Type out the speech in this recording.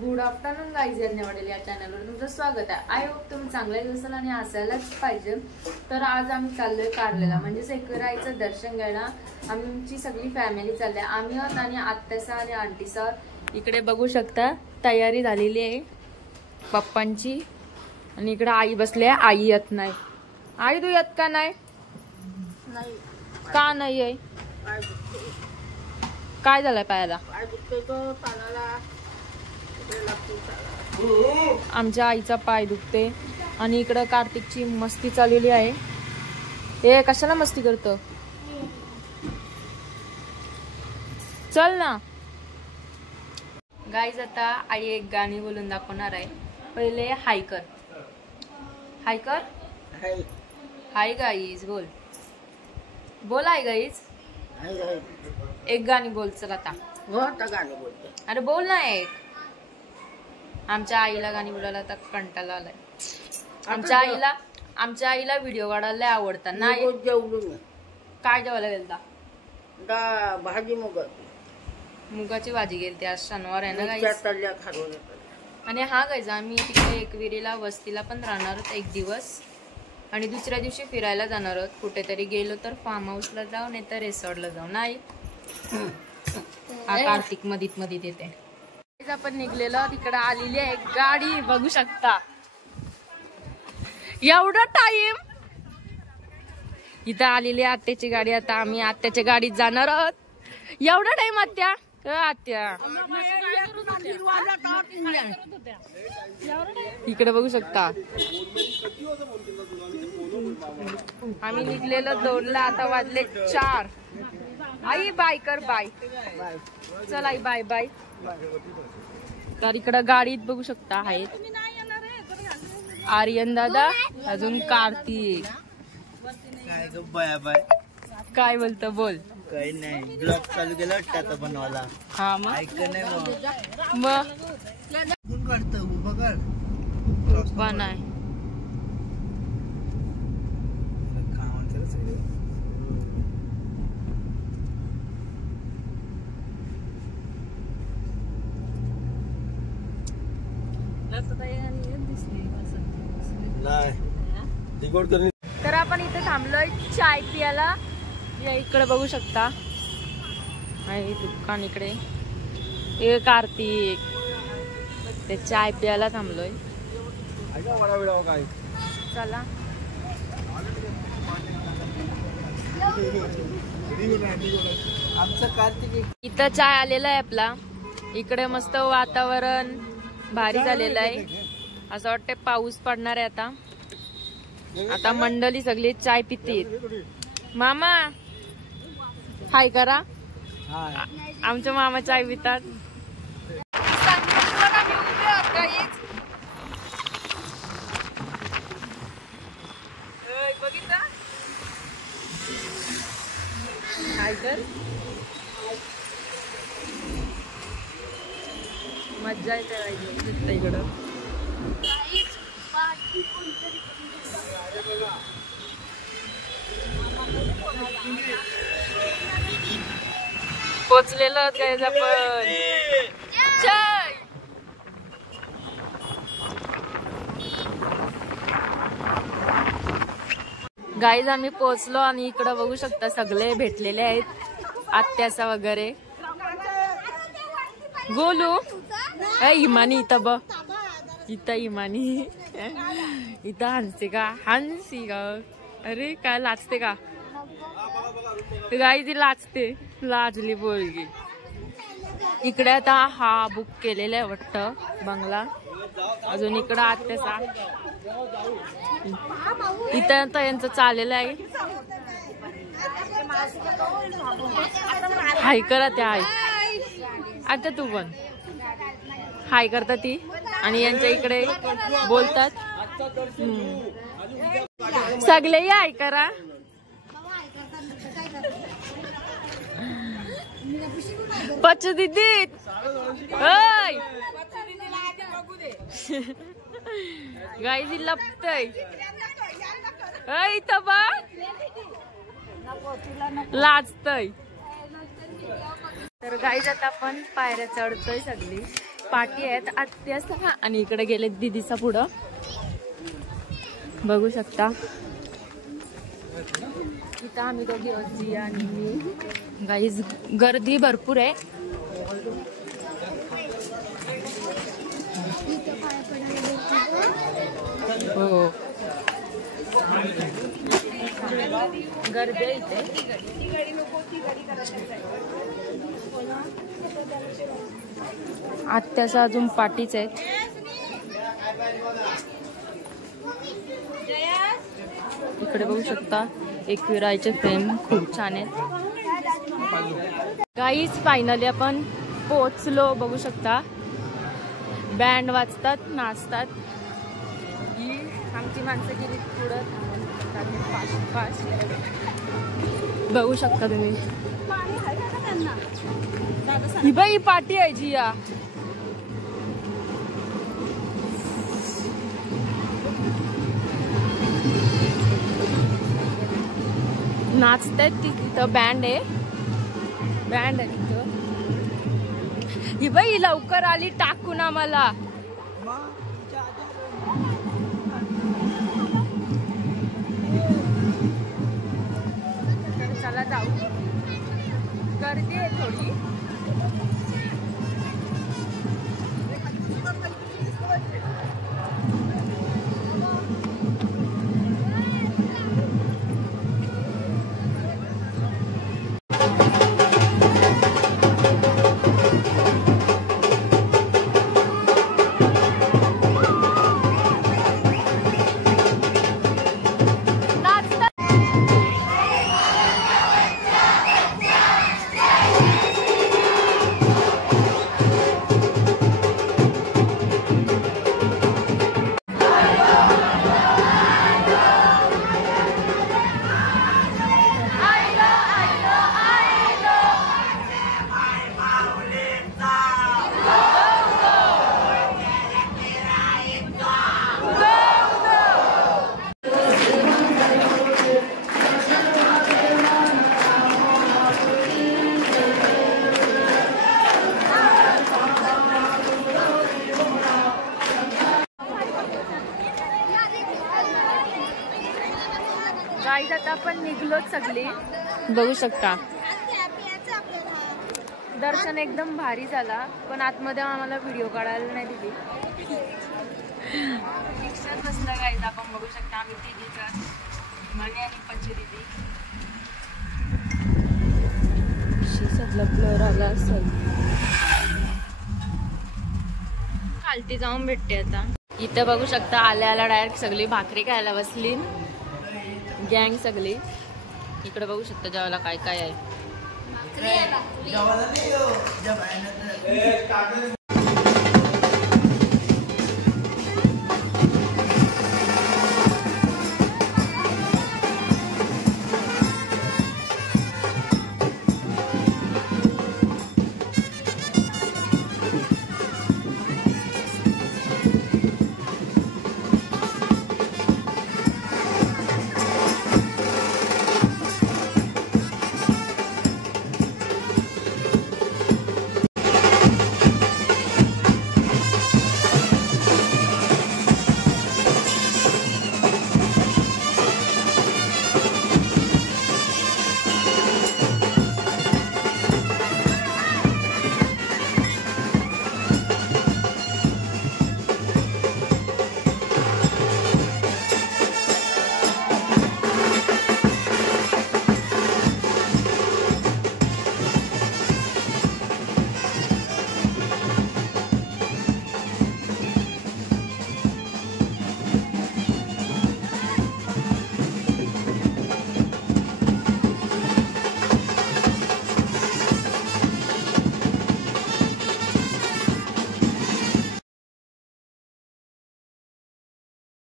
Good afternoon guys, यांनी या चॅनलवर तुमचं स्वागत आहे. आय होप तुम्ही चांगले दिसाल आणि असायलाच पाहिजे. तर आज आम्ही चाललोय कारलेला, म्हणजे एकविराईचं दर्शन घ्यायला. आमची सगळी फॅमिली चालली आहे. आम्ही आहोत आणि आत्यासा आणि आंटीसा. इकडे बघू शकता तयारी झालेली आहे पप्पांची. आणि इकडे आई बसली आहे. आई येत नाही. आई तू येत का नाही? का नाही आहे? काय झालंय पायाला? आमच्या आईचा पाय दुखते. आणि इकडं कार्तिकची मस्ती चाललेली आहे. हे कशाला मस्ती करतो? चल ना गाईज. आता आई एक गाणी बोलून दाखवणार आहे. पहिले हाय कर. हाय कर. हाय गाईज बोल. बोल आहे गाईज. एक गाणी बोल. चल आता. अरे बोल ना एक. आमच्या आईला गाणी बोलायला आता कंटाळा आलाय. आमच्या आईला व्हिडिओ काढायला आवडतात. नाही काय जेवायला गेलता? भाजी मुगाची भाजी गेलती. आज शनिवार आहे ना गाईज. आणि हा गाईज आम्ही तिकडे एकविरीला वस्तीला पण राहणार आहोत एक दिवस. आणि दुसऱ्या दिवशी फिरायला जाणार आहोत. कुठेतरी गेलो तर फार्म हाऊसला जाऊ, नाही तर रिसॉर्टला जाऊ. नाही हा कार्तिक मधीत मधीत येते. आपण निघलेलो तिकडे आलेली आहे गाडी बघू शकता. एवढा टाइम इथं आलेली आत्याची गाडी. आता आम्ही आत्याच्या गाडीत जाणार आहोत. एवढा टाइम आत्या? आत्या इकडे बघू शकता. आम्ही निघलेलो 2ला. आता वाजले 4. आई बाय कर. बाय. चल आई बाय बाय. तर इकडं गाडीत बघू शकता आहेत आर्यन दादा, अजून कार्तिक. काय बोलतो बोल. काही नाही. ब्लॉग चालू केला आता बनवायला. हा मग ऐक नाही मग काढतो बघ. पण आहे तर आपण इथे थांबलोय चाय पियाला. या इकडे बघू शकता दुकान. इकडे हे कार्तिक ते चाय पियाला थांबलोय. चला आमचं कार्तिक इथं चाय आलेला आहे आपला. इकडे मस्त वातावरण भारी झालेलं आहे. असं वाटतं पाऊस पडणार आहे आता. आता मंडळी सगळी चाय पिते. मामा हाय करा. आमच्या मामा चाय पितात. हाय कर. मज्जा येते इकडं. पोचलेलो गाईज आपण. गाईज आम्ही पोचलो. आणि इकडं बघू शकता सगळे भेटलेले आहेत आत्यासा वगैरे. गोलू इमानी इथं बघ. इथं इमानी इथं हंसते का? हंसी का? अरे काय लाजते का? गाई ती लाजते. लाजली पोरगी. इकडे आता हा बुक केलेला आहे वाटतं बंगला. अजून इकडं आत्याचा. इथं आता यांचं चाललेलं आहे. हाय करा त्या. हाय आता तू पण हाय करता ती. आणि यांच्या इकडे बोलतात सगळे हाय करा. पच्चू दीदी गाईज लपतय. इथं बा लाजतय. तर गाईज आता आपण पायऱ्या चढतोय सगळी. पाटी आहेत आत्याचा आणि इकडे गेले दीदीचा पुढं बघू शकता. इथं आम्ही दोघी आजी आणि मी. गाईज गर्दी भरपूर आहे. हो गर्दी आहे इथे. आत्याचा अजून पाटीच आहेत. इकडे बघू शकता एकविरायचे फ्रेम खूप छान आहेत. गाईज फायनली आपण पोहोचलो. बघू शकता बँड वाजतात, नाचतात. ही आमची माणसं गेली पुढं फास्ट फास्ट. बघू शकता तुम्ही. ही बाई पार्टी आहे जिया. नाचतायत तिथं. बँड आहे, बँड आहे तिथं. ही बाई लवकर आली टाकून आम्हाला. चला जाऊ. गर्दी आहे थोडी. गाईज आता आपण निघलोच सगळी. बघू शकता दर्शन एकदम भारी झाला. पण आतमध्ये आम्हाला व्हिडिओ काढायला नाही दिली. रिक्षात बसला गाईज आपण. बघू शकता आम्ही दीदीचा म्हणे आणि पंची दीदी. सगळं ब्लर आला असेल. खालती जाऊन भेटते आता. इथं बघू शकता आल्या आल्या डायरेक्ट सगळी भाकरी खायला बसली. गँग सगळी. इकडे बघू शकता जेवायला काय काय आहे.